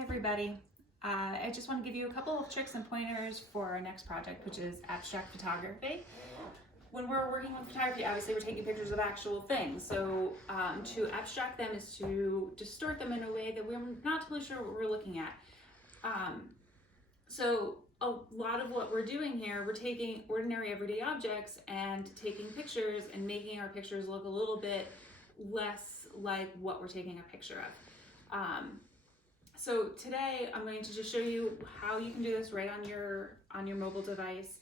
Hi everybody. I just want to give you a couple of tricks and pointers for our next project, which is abstract photography. When we're working with photography, obviously we're taking pictures of actual things. So to abstract them is to distort them in a way that we're not totally sure what we're looking at. So a lot of what we're doing here, we're taking ordinary everyday objects and taking pictures and making our pictures look a little bit less like what we're taking a picture of. So today I'm going to just show you how you can do this right on your mobile device.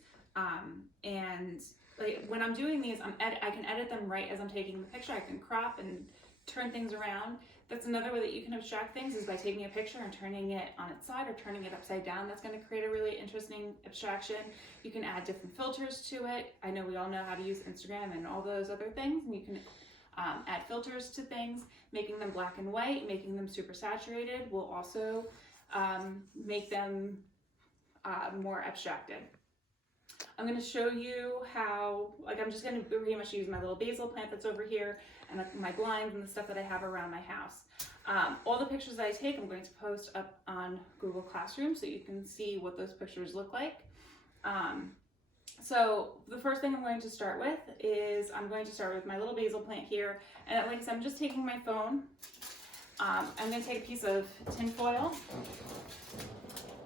And like when I'm doing these, I can edit them right as I'm taking the picture. I can crop and turn things around. That's another way that you can abstract things, is by taking a picture and turning it on its side or turning it upside down. That's going to create a really interesting abstraction. You can add different filters to it. I know we all know how to use Instagram and all those other things, and you can add filters to things. Making them black and white, making them super saturated will also make them more abstracted. I'm going to show you how, I'm just going to pretty much use my little basil plant that's over here and my blinds and the stuff that I have around my house. All the pictures that I take, I'm going to post up on Google Classroom so you can see what those pictures look like. So the first thing I'm going to start with is I'm going to start with my little basil plant here. And like I said, I'm just taking my phone. I'm going to take a piece of tin foil.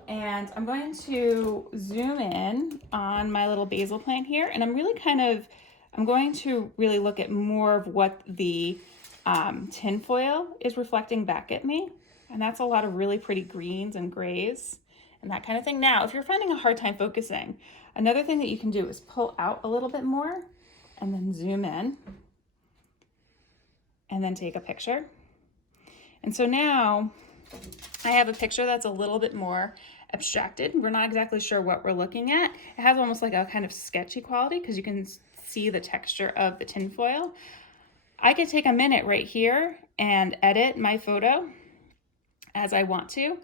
And I'm going to zoom in on my little basil plant here. And I'm going to really look at more of what the tin foil is reflecting back at me. And that's a lot of really pretty greens and grays and that kind of thing. Now, if you're finding a hard time focusing, another thing that you can do is pull out a little bit more and then zoom in and then take a picture. And so now I have a picture that's a little bit more abstracted. We're not exactly sure what we're looking at. It has almost like a kind of sketchy quality because you can see the texture of the tin foil. I could take a minute right here and edit my photo as I want to.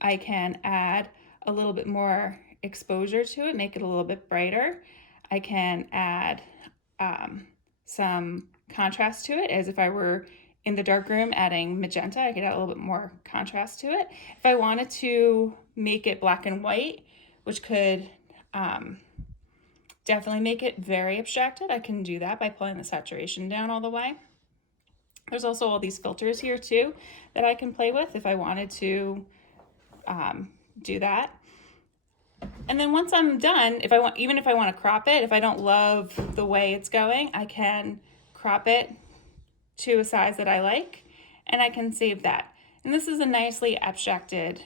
I can add a little bit more exposure to it, make it a little bit brighter. I can add some contrast to it, as if I were in the dark room adding magenta. I could add a little bit more contrast to it. If I wanted to make it black and white, which could definitely make it very abstracted, I can do that by pulling the saturation down all the way. There's also all these filters here too that I can play with if I wanted to do that. And then once I'm done, even if I want to crop it, if I don't love the way it's going, I can crop it to a size that I like, and I can save that. And this is a nicely abstracted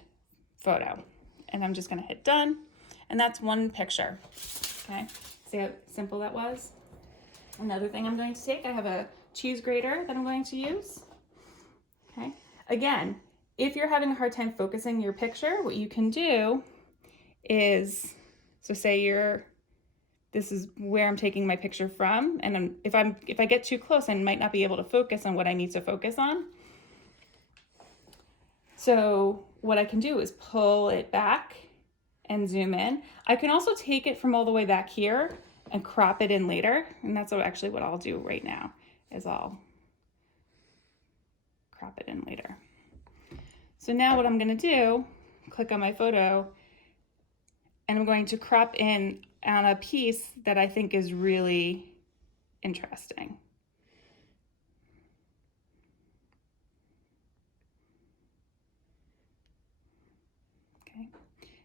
photo. And I'm just going to hit done, and that's one picture. Okay, see how simple that was? Another thing I'm going to take, I have a cheese grater that I'm going to use. Okay, again, if you're having a hard time focusing your picture, what you can do is, so say this is where I'm taking my picture from, and if I get too close, I might not be able to focus on what I need to focus on. So what I can do is pull it back and zoom in. I can also take it from all the way back here and crop it in later, and that's actually what I'll do right now, is I'll crop it in later. So now what I'm going to do, click on my photo, and I'm going to crop in on a piece that I think is really interesting. Okay.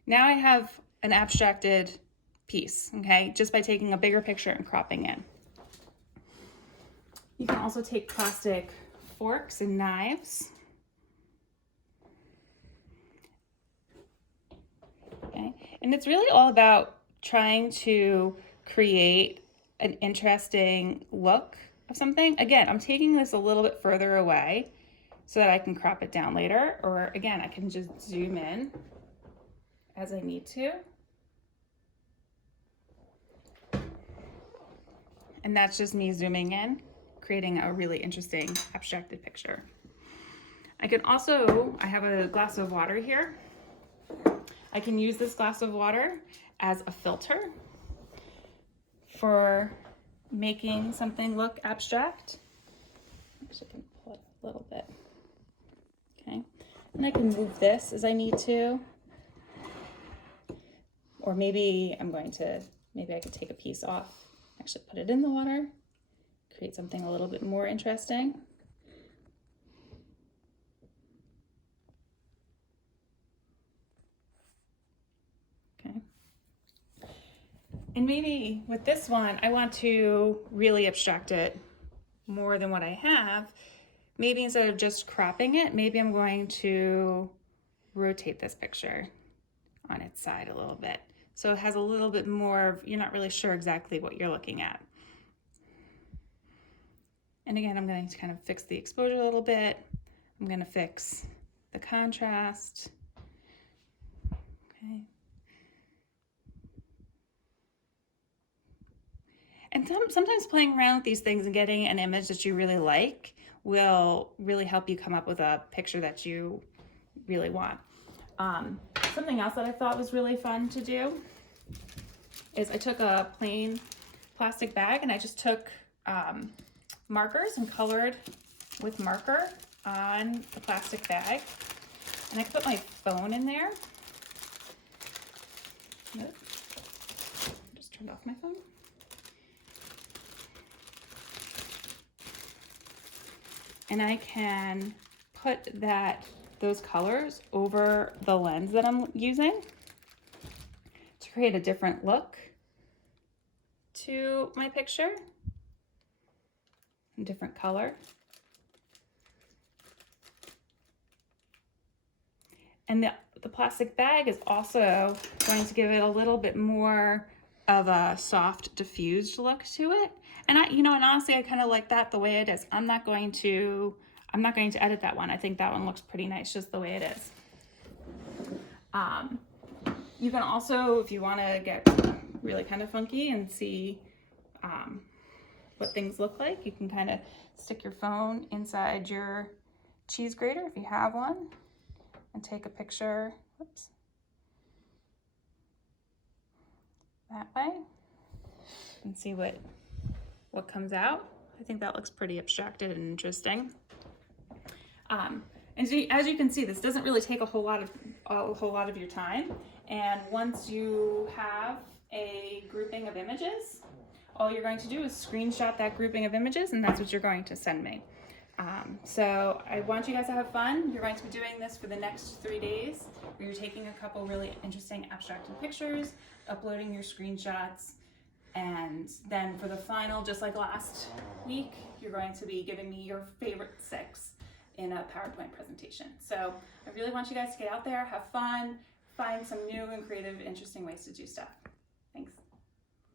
Now I have an abstracted piece, okay, just by taking a bigger picture and cropping in. You can also take plastic forks and knives. Okay. And it's really all about trying to create an interesting look of something. Again, I'm taking this a little bit further away so that I can crop it down later, or again, I can just zoom in as I need to. And that's just me zooming in, creating a really interesting abstracted picture. I have a glass of water here. I can use this glass of water as a filter for making something look abstract. Actually, I can pull it a little bit. Okay. And I can move this as I need to. Or maybe maybe I could take a piece off, actually put it in the water, create something a little bit more interesting. Okay. And maybe with this one, I want to really abstract it more than what I have. Maybe instead of just cropping it, maybe I'm going to rotate this picture on its side a little bit. So it has a little bit more, you're not really sure exactly what you're looking at. And again, I'm going to kind of fix the exposure a little bit. I'm going to fix the contrast. Okay. And sometimes playing around with these things and getting an image that you really like will really help you come up with a picture that you really want. Something else that I thought was really fun to do is I took a plain plastic bag and I just took markers and colored with marker on the plastic bag. And I put my phone in there. Nope. Just turned off my phone. And I can put those colors over the lens that I'm using to create a different look to my picture, a different color. And the plastic bag is also going to give it a little bit more of a soft, diffused look to it. And and honestly, I kind of like that the way it is. I'm not going to edit that one. I think that one looks pretty nice just the way it is. You can also, if you want to get really kind of funky and see what things look like, you can kind of stick your phone inside your cheese grater if you have one and take a picture. Whoops. That way and see what comes out. I think that looks pretty abstracted and interesting. As you can see, this doesn't really take a whole lot of your time. And once you have a grouping of images, all you're going to do is screenshot that grouping of images, and that's what you're going to send me. So I want you guys to have fun. You're going to be doing this for the next 3 days, where you're taking a couple really interesting abstracted pictures, uploading your screenshots, and then for the final, just like last week, you're going to be giving me your favorite 6 in a PowerPoint presentation. So I really want you guys to get out there, have fun, find some new and creative, interesting ways to do stuff.